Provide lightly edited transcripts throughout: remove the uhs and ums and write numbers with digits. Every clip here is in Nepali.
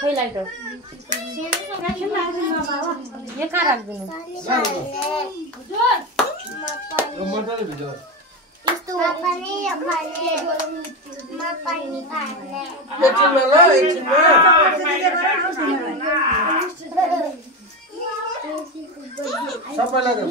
खै लाइटर यहाँ कहाँ राख्दिनु सबैलाई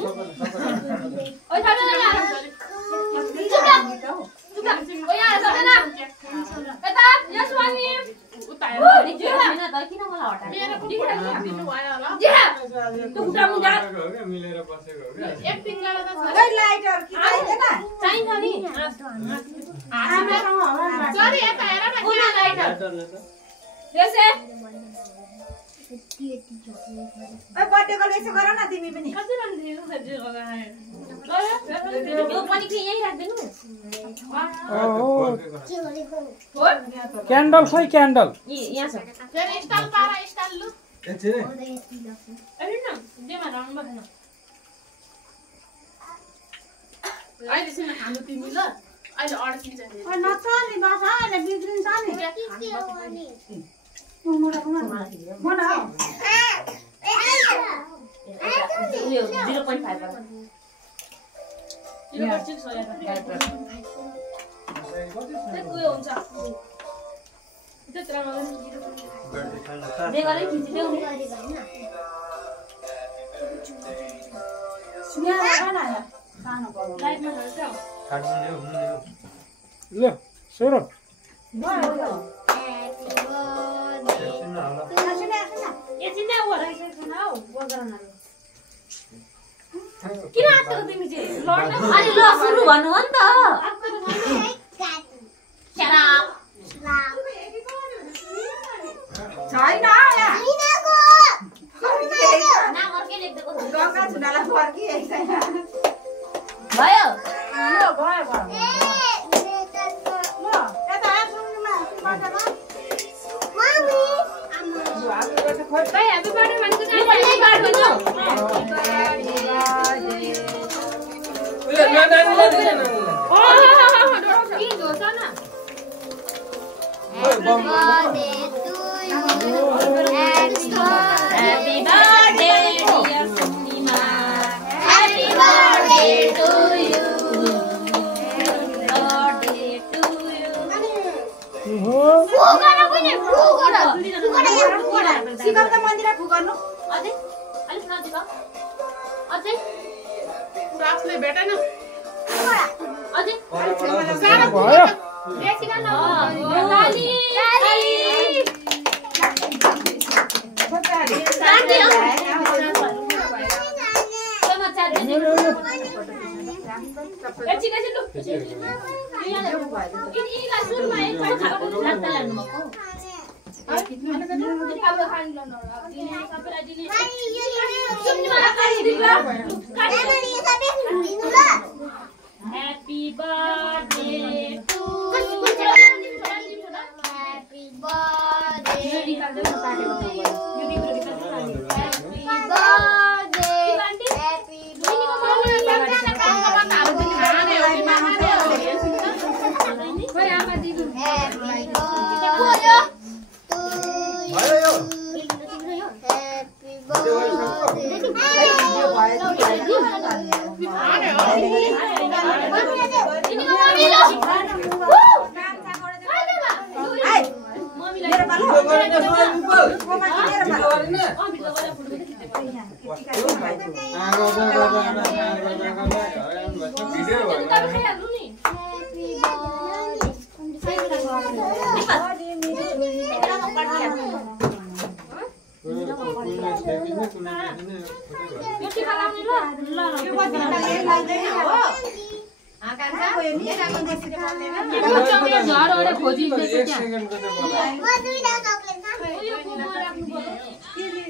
बर्थडेको यसो गर न तिमी पनि क्यान्डल खै क्यान्डल यहाँ छ ल सौरभ किन आएको तिमी चाहिँ अलि ल सुरु भन्नु हो नि त भयो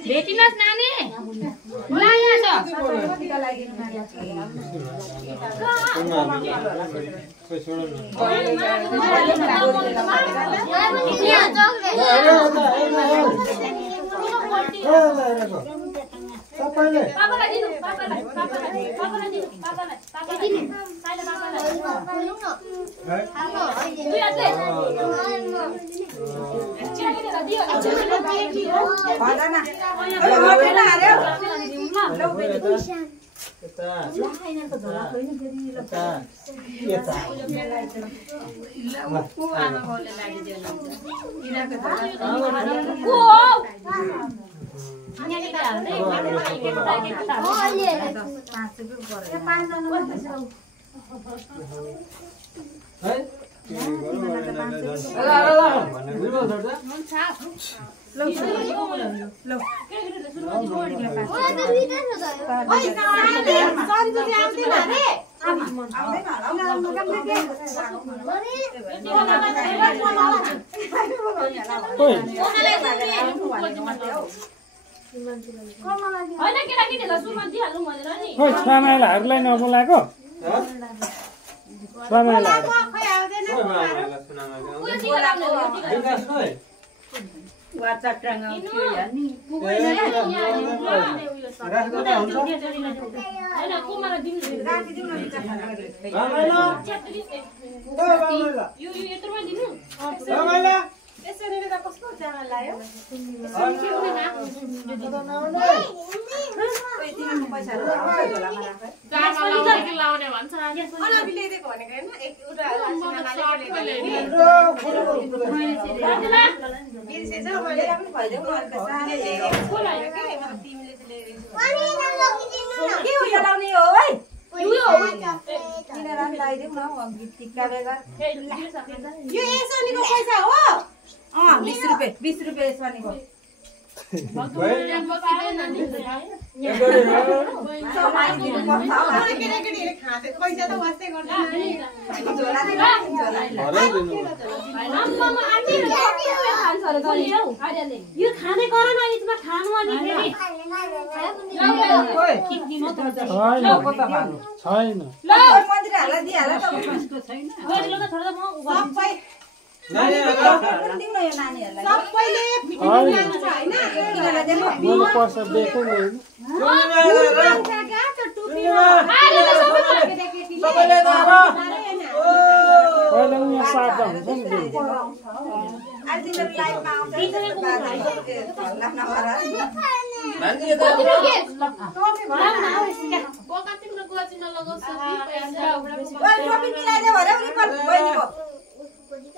भेटिनस् नानी छमाइलाहरूलाई नबोलाएको छमाइलाहरू यो खाने गर न यसमा खानु अनि फेरि छैन पैसा दिएको पहिला पनि यहाँ साट्दा हुन्छ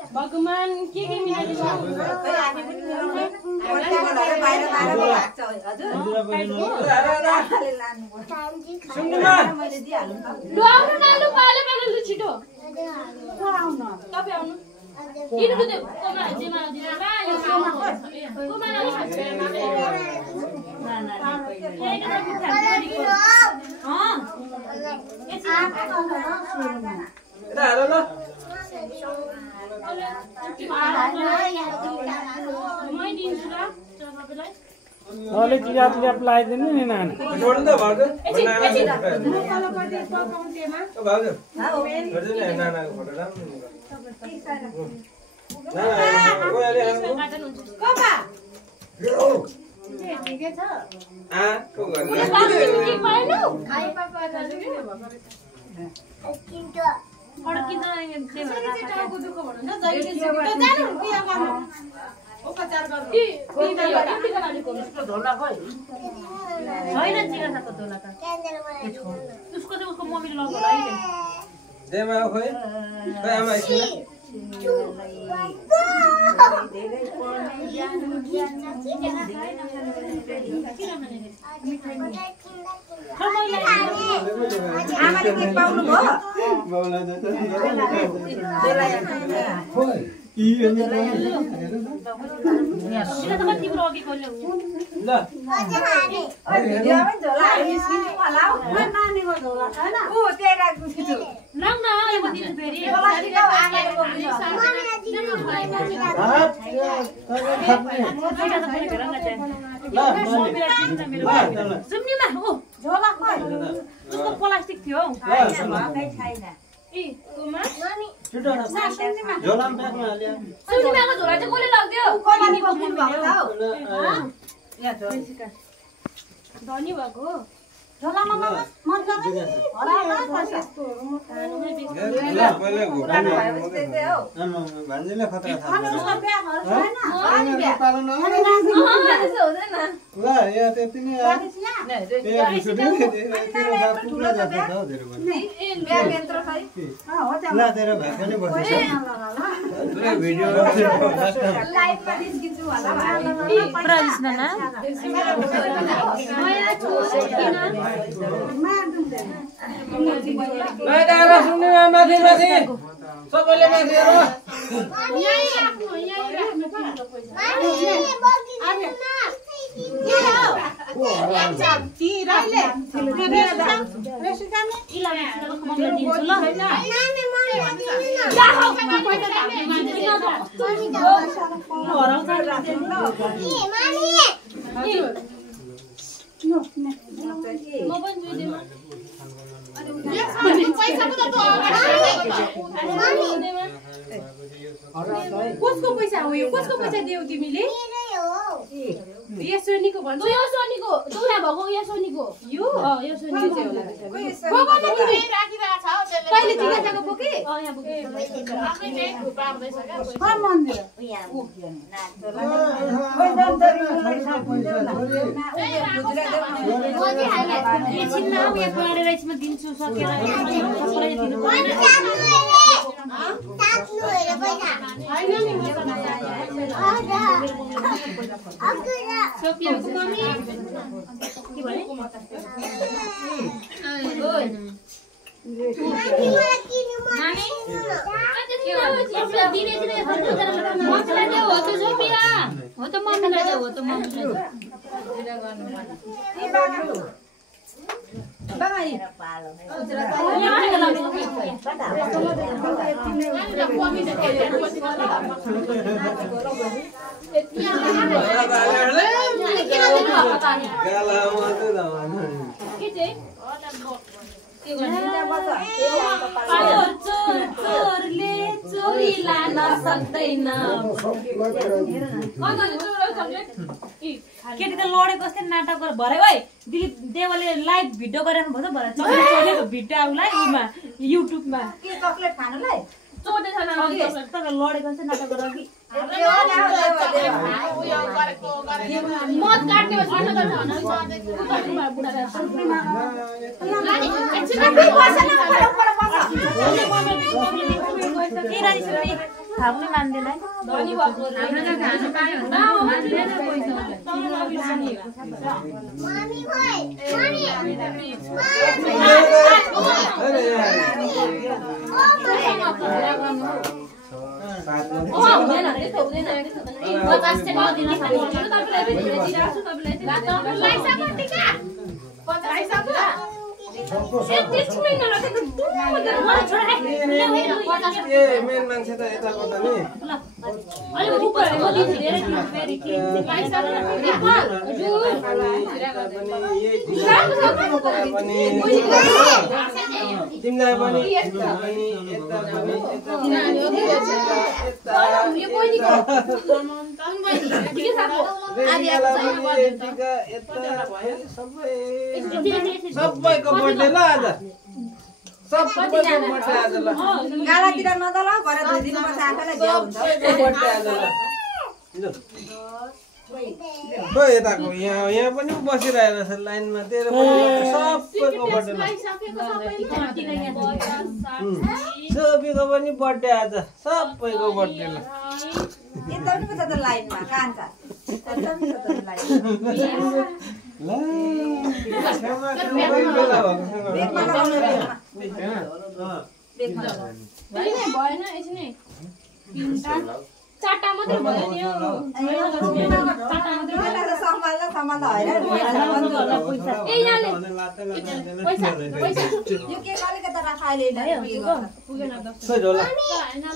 भगवान के मिलाइदिनु छिटो तपाईँ आउनु अलिक ल्याप ल्याप लगाइदिनु नि नानी उसको मम्मीले लगाउनु प्लास्टिक थियो धनी भएको झोलामा मामा मन गर्दैन हराला पैसा पहिले घोप्ने हो भान्जीले खतरा थाहा अनि उसको बिहा घर छैन अनि बिहा पालन अनि राजी त्यसो हुँदैन ल यहाँ त्यति नै बिहा केन्द्र खै हो त ल तेरो भाइ पनि बसेछ भिडियो लाइभमा निस्किन्छु होला माथि माथि सबैले माथि हेर कसको पैसा हो यो कसको पैसा दियौ तिमीले यसोनीको भन्छ यो सोनीको दुहा भएको यो सोनीको यो यो सोनीको बोको त तिमी राखिरा छ कहिले टिकाको बोके यहाँ बोके आफै नै घुपाउँदै छ क्या कहाँ मन्दिर दिन्छु सकेर सोफियाको मम्मी के भने चोरले चोरी लान सक्दैन केटी त लडेको जस्तै नाटक गरेर भरे भाइ दिलीप देवले लाइभ भिडियो गरेर भन्छ भरे चोरेको भिडियो आउलाई उमा युट्युबमा के चकलेट खानुलाई चोर्दै छ तर लडेको जस्तै नाटक गरेर कि मत काट्ने थाहा पनि मान्दैन मेन मान्छे त यताको त नि तिमीलाई पनि सबैको बर्थडे ल आज सबैको बर्थडे आज ल गालातिर नदल भरे 2 दिन पछि आफैलाई बिहा हुन्छ बर्थडे आज ल खै यताको यहाँ पनि बसिरहेको छ लाइनमा तेरो सबैको बर्थडे सबैको पनि बर्थडे आज सबैको बर्थडे ल एकदम नि त लाइनमा कान्छ एकदम नि त लाइन ल बेला बेकमा लगाउनु बेकमा भएन यसै चारटा मात्रै भयो नि यो सम्हाल्दा होइन ए यहाँले पैसा पैसा यो के अलिकति राखाइले पुगेन खै झोला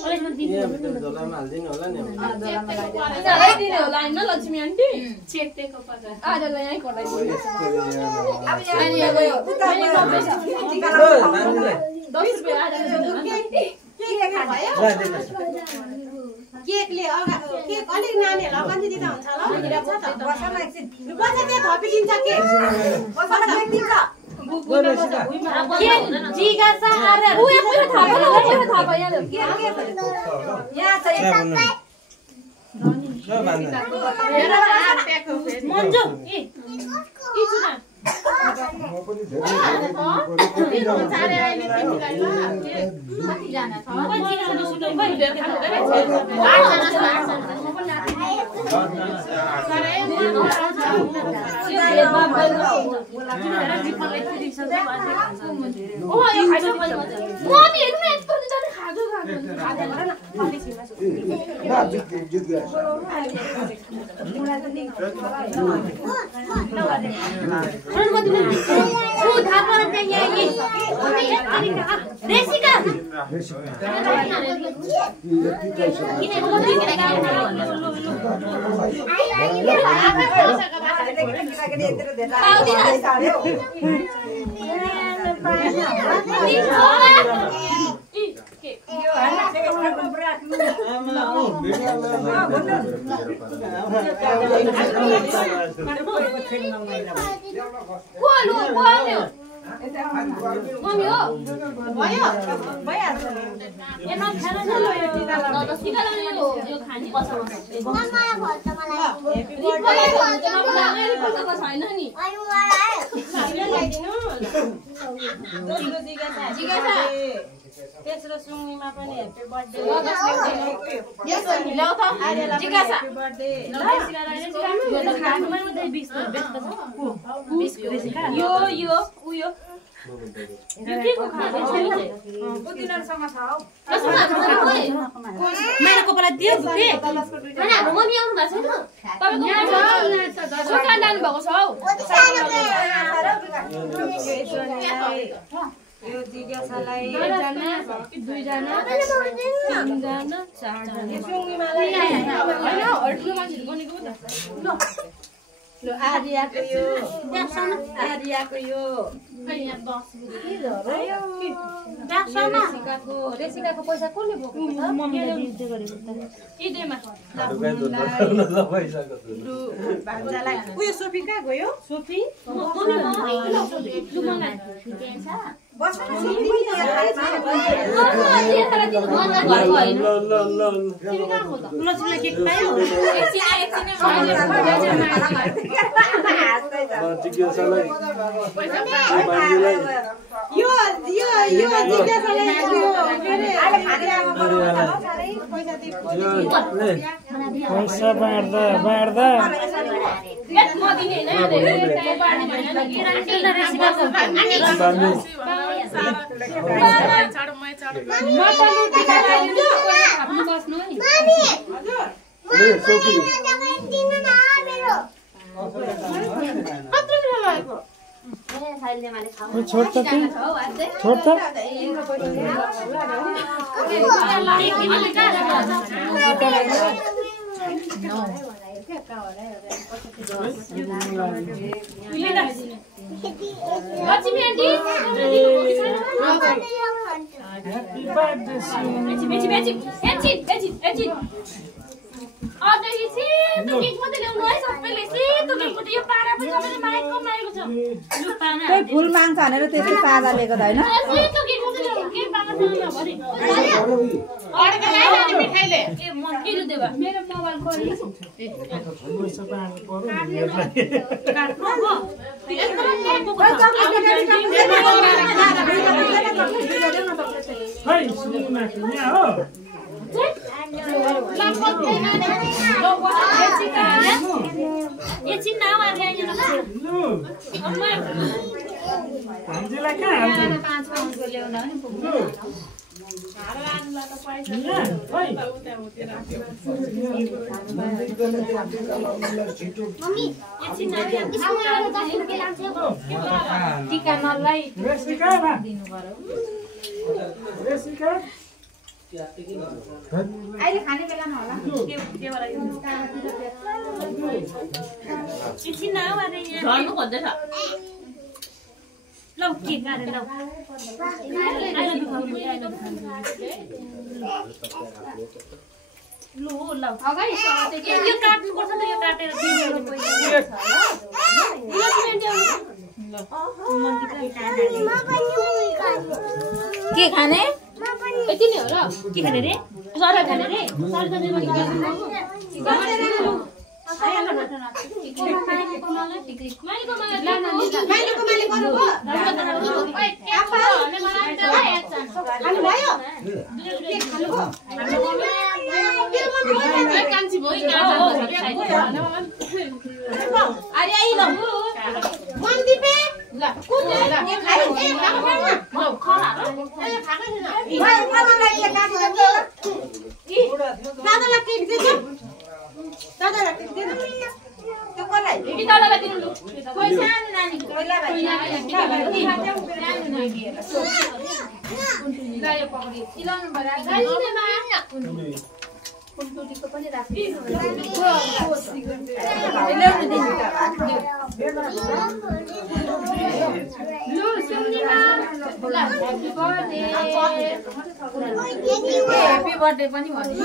कलेजमा दिनु झोलामा हाल्दिनु होला नि दिने होला हैन लक्ष्मी आन्टी चेक टेको पचास आजलाई यही कटाइदिनु अब यहाँ गयो 10 रुपैयाँ आज केकले केक अलिक नानीहरूलाई कति दिँदा हुन्छ ल बस्न एकछिन बस्न त्यहाँ थपिदिन्छ केक बस्न केक दिन्छ जिज्ञासा अरे थाहा भयो यहाँ चाहिँ मन्जु तेस्रो सुङ्गीमा पनि ह्यापी बर्थडे मेरो कपडा दियो हाम्रो मम्मी आउनु भएको छैन यो जिज्ञासालाई 1 जना 2 जना 3 जना 4 जना सुङ्गीमालाई हैन अड्को मान्छेहरु बनेको त ल आर्याको यो आर्याको यो यहाँ 10 रेसिकाको पैसा कसले बोक्यो त मम्मीले दिदै गरेको त इदेमा भान्जालाई उयो सोफी कहाँ गयो सोफी पैसा बाँड्दा फुल माग्छ भनेर त्यसै पाजा लिएको त होइन अहिले खाने बेलामा होला ल के गारे ल लो ल अगाडि यो काट्नु पर्छ नि यो काटेर दिनु पर्छ के खाने यति नै हो र के खाने रे सरा खाने रे सरा खाने हैप्पी बर्थडे पनि भन्नु